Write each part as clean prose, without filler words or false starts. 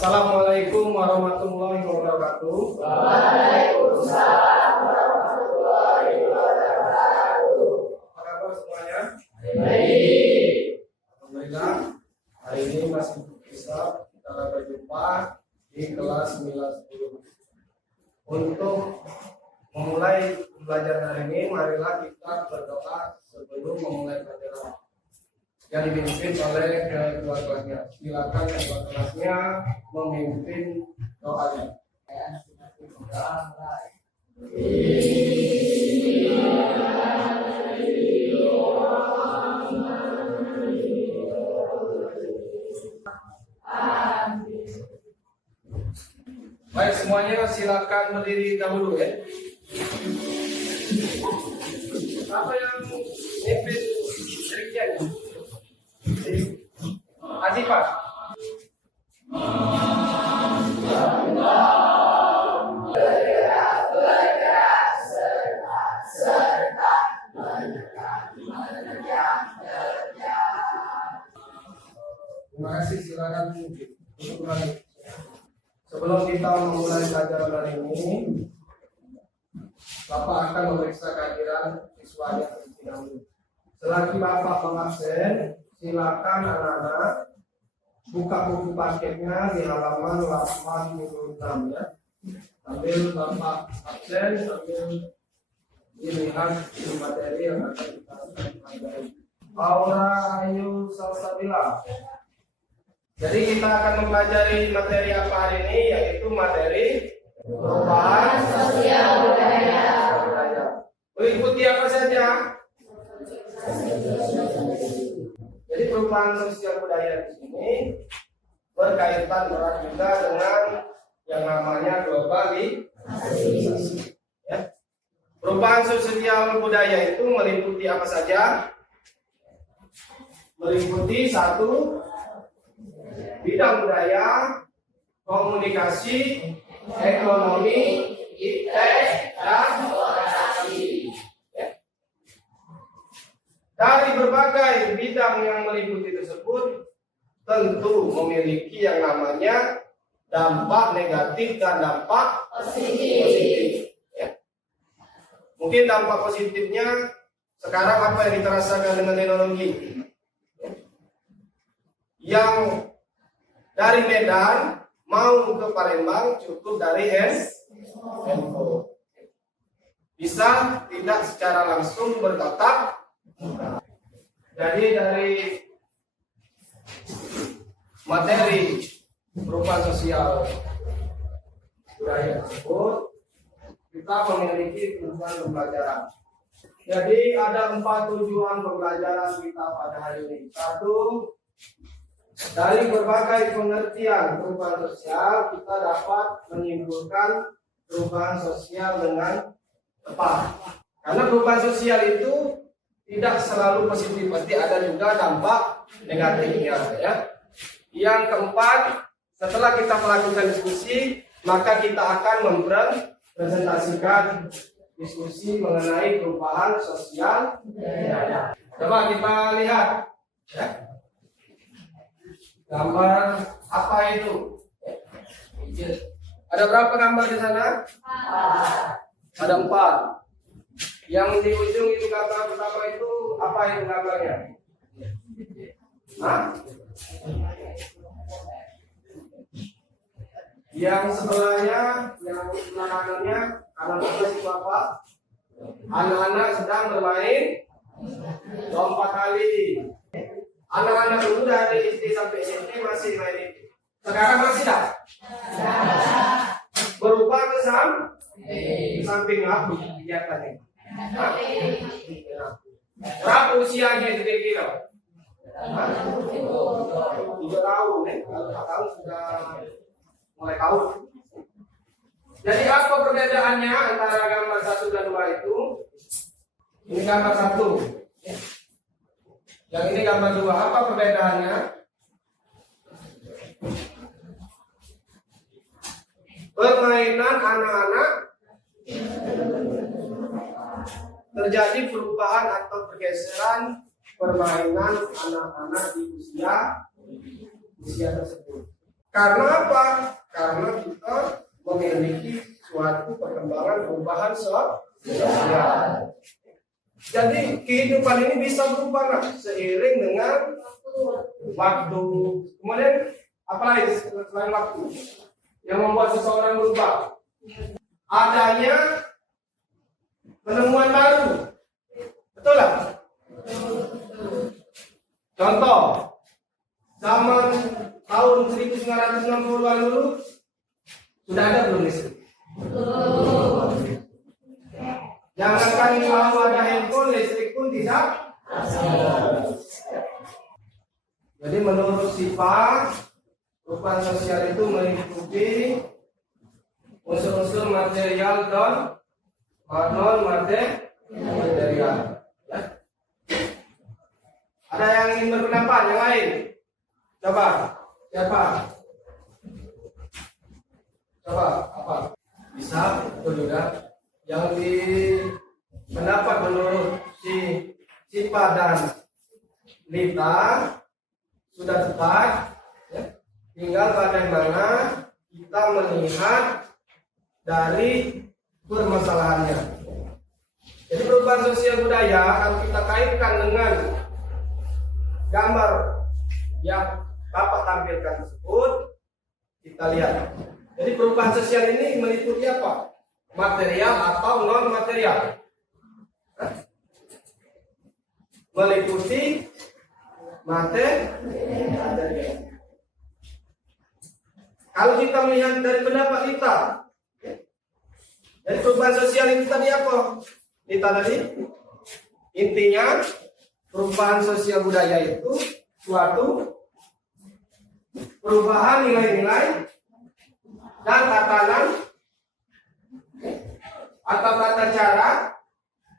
Assalamualaikum warahmatullahi wabarakatuh. Waalaikumsalam warahmatullahi wabarakatuh. Apa kabar semuanya? Baik. Alhamdulillah, hari ini masih bisa kita berjumpa di kelas 910. Untuk memulai pembelajaran hari ini, marilah kita berdoa sebelum memulai pelajaran yang dipimpin oleh ketua kelasnya. Silakan ketua kelasnya memimpin doanya. Baik, semuanya silakan berdiri dahulu ya. Apa yang mimpin demikian? Azifah. Terima kasih, silakan untuk kembali. Sebelum kita memulai pelajaran hari ini, Bapak akan memeriksa kehadiran siswanya terlebih dahulu. Selagi Bapak mengabsen, silakan anak-anak buka buku paketnya di halaman 86 ya. Sambil Bapak absen, sambil dilihat di materi yang akan kita pelajari. Aura Ayu Salsabila. Jadi kita akan mempelajari materi apa hari ini, yaitu materi perubahan Sosial budaya. Meliputi apa saja? Jadi perubahan sosial budaya di sini berkaitan erat juga dengan yang namanya globalisasi. Ya. Perubahan sosial budaya itu meliputi apa saja? Meliputi satu, bidang budaya, komunikasi, ekonomi, iptek, dan organisasi. Dari berbagai bidang yang meliputi tersebut tentu memiliki yang namanya dampak negatif dan dampak positif. Ya. Mungkin dampak positifnya sekarang apa yang diterasakan dengan teknologi? Yang dari Medan mau ke Palembang cukup dari handphone. Bisa tidak secara langsung bertatap. Jadi dari materi perubahan sosial budaya tersebut kita memiliki tujuan pembelajaran. Jadi ada 4 tujuan pembelajaran kita pada hari ini. Satu, dari berbagai pengertian perubahan sosial kita dapat menyimpulkan perubahan sosial dengan tepat. Karena perubahan sosial itu tidak selalu positif, pasti ada juga dampak negatifnya ya. Yang keempat, setelah kita melakukan diskusi, maka kita akan mempresentasikan diskusi mengenai perubahan sosial. Coba kita lihat ya. Gambar apa itu? Ada berapa gambar di sana? Ada 4. Yang di ujung itu gambar pertama itu apa itu gambarnya? Hah? Yang sebelahnya, yang sebelah kanannya, kanan sebelah itu apa? Anak-anak sedang bermain lompat tali. Anak-anak dulu dari SD sampai SMP masih main itu. Sekarang masih tak? Berubah ke samping apa kegiatannya? Berapa usianya itu kira-kira? 3 tahun nih. Kalau 4 tahun sudah mulai tahu. Jadi apa perbedaannya antara gambar 1 dan 2 itu? Ini gambar 1. Yang ini gambar 2. Apa perbedaannya? Permainan anak-anak terjadi perubahan atau pergeseran permainan anak-anak di usia tersebut. Karena apa? Karena kita memiliki suatu perkembangan perubahan sosial. Jadi kehidupan ini bisa berubah seiring dengan waktu. Kemudian apa lagi selain waktu yang membuat seseorang berubah? Adanya penemuan baru. Betul lah? Contoh, zaman tahun 1960-an dulu sudah ada belum listrik? Jangankan mau ada handphone, listrik pun tidak. Jadi menurut sifat perubahan sosial itu meliputi unsur-unsur material dan non material. Ya. Ada yang ingin berpendapat yang lain? Coba, siapa? Coba, apa? Bisa, betul juga. Yang di pendapat menurut si Sipa dan Lita sudah tepat, ya. Tinggal bagaimana kita melihat dari permasalahannya. Jadi perubahan sosial budaya kalau kita kaitkan dengan gambar yang Bapak tampilkan tersebut, kita lihat. Jadi perubahan sosial ini meliputi apa? Material atau non material? Meliputi material. Kalau kita melihat dari pendapat kita, dari perubahan sosial itu tadi apa? Kita tadi intinya perubahan sosial budaya itu suatu perubahan nilai-nilai dan tatanan atau tata cara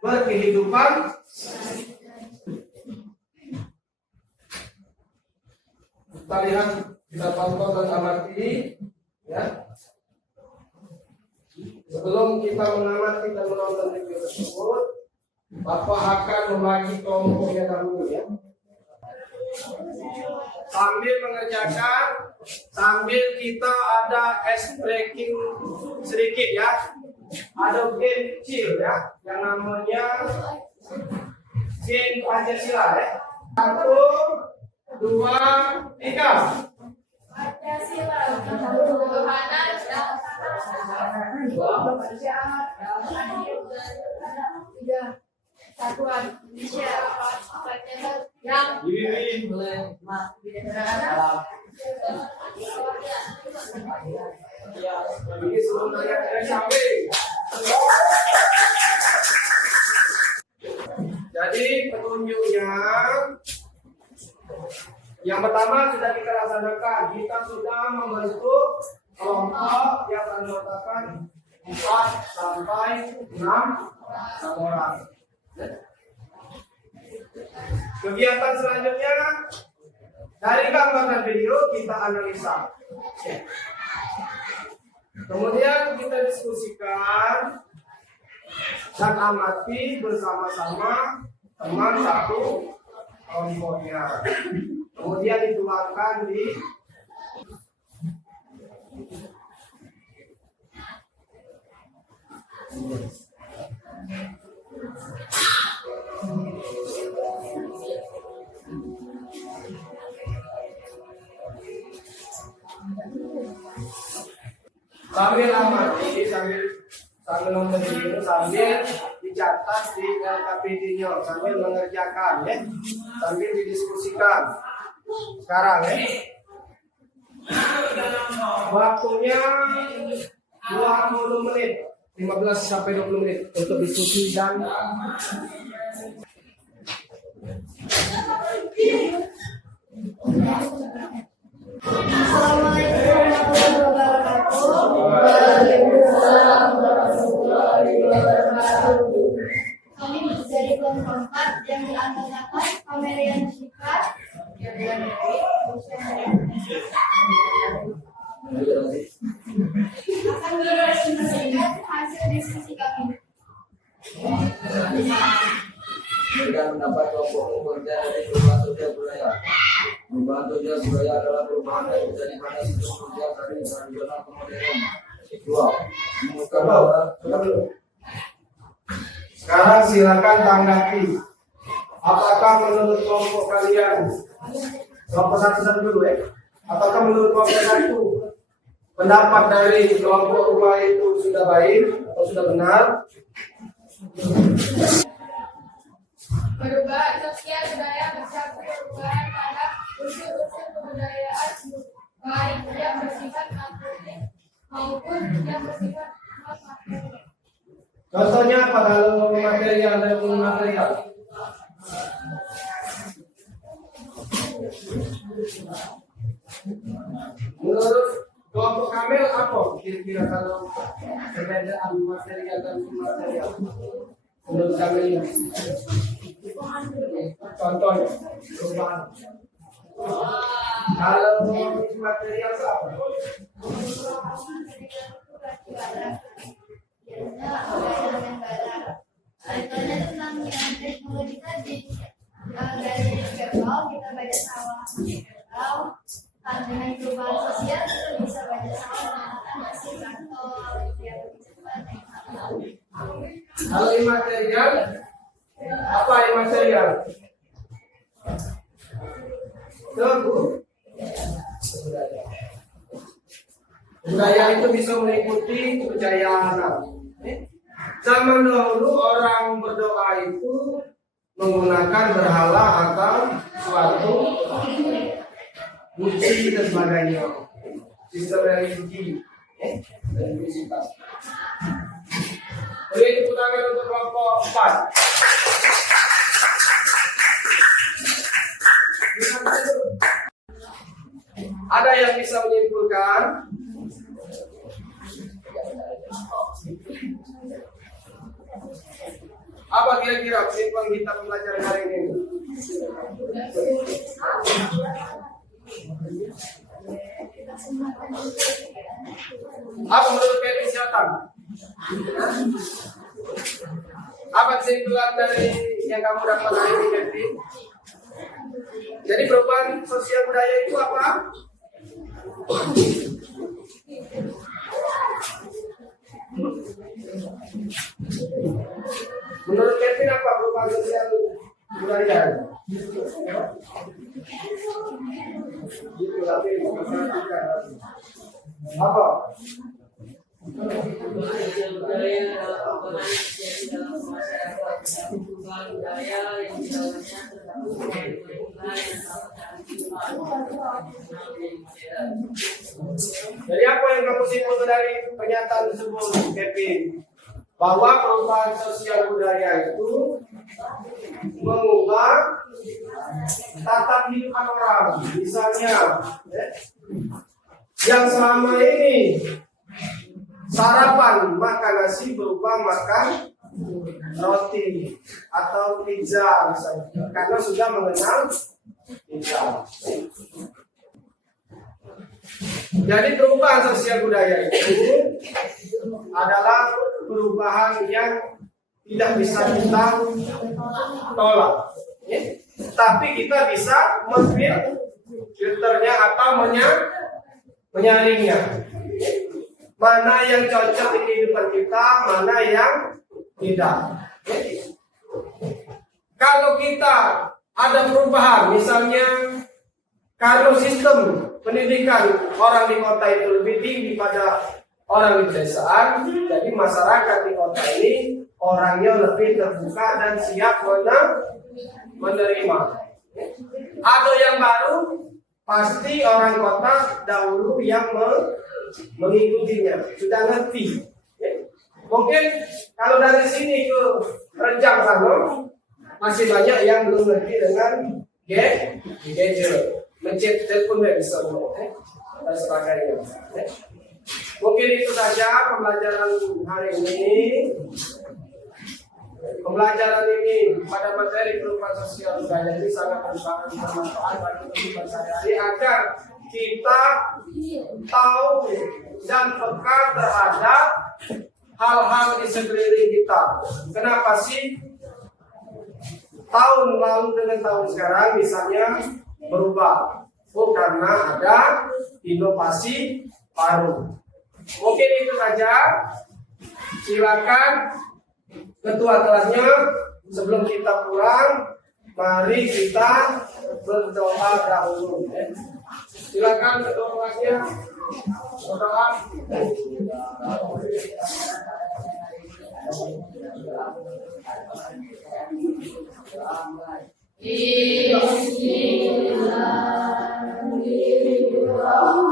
berkehidupan kita lihat, kita pantau dan amati, ya. Sebelum kita mengamati dan menonton video tersebut, Bapak akan membagi kelompoknya dahulu, ya. Sambil mengerjakan, sambil kita ada ice breaking sedikit, ya. Ada game kecil, ya, yang namanya game Pancasila, ya. 1, 2, 3. Pancasila, ketuhanan Satuan Indonesia, yang jadi petunjuknya yang pertama sudah kita laksanakan. Kita sudah membentuk kelompok yang beranggotakan 4 sampai 6 orang. Kegiatan selanjutnya dari gambar dan video kita analisa. Kemudian kita diskusikan dan amati bersama-sama teman satu kelompoknya. Kemudian dituangkan di sambil amati, sambil nonton video, sambil dicatat di LKPD-nya, sambil mengerjakan, ya, sambil didiskusikan. Sekarang, ya, waktunya 20 menit, 15 sampai 20 menit untuk diskusi dan Waalaikumsalam warahmatullahi wabarakatuh. Kami dari kelompok 4 yang diantarkan Kamerian Sifat, akan berpresentasikan hasil diskusi kami. kerja budaya adalah perubahan yang terjadi pada sistem kerja dari tradisional ke modern. Dua, sekarang silakan tanggapi. Apakah menurut kelompok kalian, kelompok satu dulu ya? Apakah menurut kelompok satu pendapat dari kelompok dua itu sudah baik atau sudah benar? Perubahan sosial budaya bersatu perubahan pada unsur-unsur kebudayaan baik yang bersifat material maupun yang bersifat non-material. Contohnya apa kalau material dan non-material? Menurut kelompok Kamil apa kira-kira kalau perbedaan material dan non-material? Menurut Kamil ini contohnya perubahan. Kalau material itu apa? Contohnya tentang teknologi tadi dari kerbau kita baca sawah kerbau, dengan perubahan sosial kita bisa baca sawah masih kantor biar lebih cepat. Kalau imaterial, apa imaterial? Tunggu. Budaya itu bisa mengikuti kepercayaan. Zaman dahulu orang berdoa itu menggunakan berhala atau suatu kunci dan sebagainya. Sistem religi dan fisika. Beri tepuk tangan untuk kelompok 4. Ada yang bisa menyimpulkan? Apa kira-kira kesimpulan kita pembelajaran hari ini? Apa menurut Kevin silakan? Apa kesimpulan dari yang kamu dapat hari ini, Kevin? Jadi perubahan sosial budaya itu apa? Menurut Kevin apa perubahan sosial budaya? Gitu, tapi apa? Budaya adalah perubahan yang terjadi dalam masyarakat. Perubahan budaya yang dilakukannya tergantung dari lingkungan yang Jadi apa yang kamu simpulkan dari pernyataan tersebut, Kevin? Bahwa perubahan sosial budaya itu mengubah tata kehidupan orang. Misalnya, yang selama ini sarapan makan nasi berubah makan roti atau pizza misalnya, karena sudah mengenal pizza. Jadi perubahan sosial budaya itu adalah perubahan yang tidak bisa kita tolak, tapi kita bisa memfilternya atau menyaringnya. Mana yang cocok di kehidupan kita, mana yang tidak. Kalau kita ada perubahan, misalnya kalau sistem pendidikan orang di kota itu lebih tinggi pada orang di pedesaan, jadi masyarakat di kota ini orangnya lebih terbuka dan siap menerima. Ada yang baru, pasti orang kota dahulu yang mengikutinya, sudah ngerti. Mungkin kalau dari sini ke Renjang sana masih banyak yang belum ngerti dengan gadget, mencet telepon bisa dan sebagainya. Mungkin itu saja pembelajaran hari ini. Pembelajaran ini pada materi perubahan sosial budaya ini sangat bermanfaat bagi kehidupan sehari-hari agar kita tahu dan peka terhadap hal-hal di sekeliling kita. Kenapa sih tahun lalu dengan tahun sekarang misalnya berubah? Oh, karena ada inovasi baru. Mungkin itu saja. Silakan ketua kelasnya sebelum kita pulang, mari kita berdoa dahulu. Silakan ketua kelasnya berdoa. Bismillahirrahmanirrahim.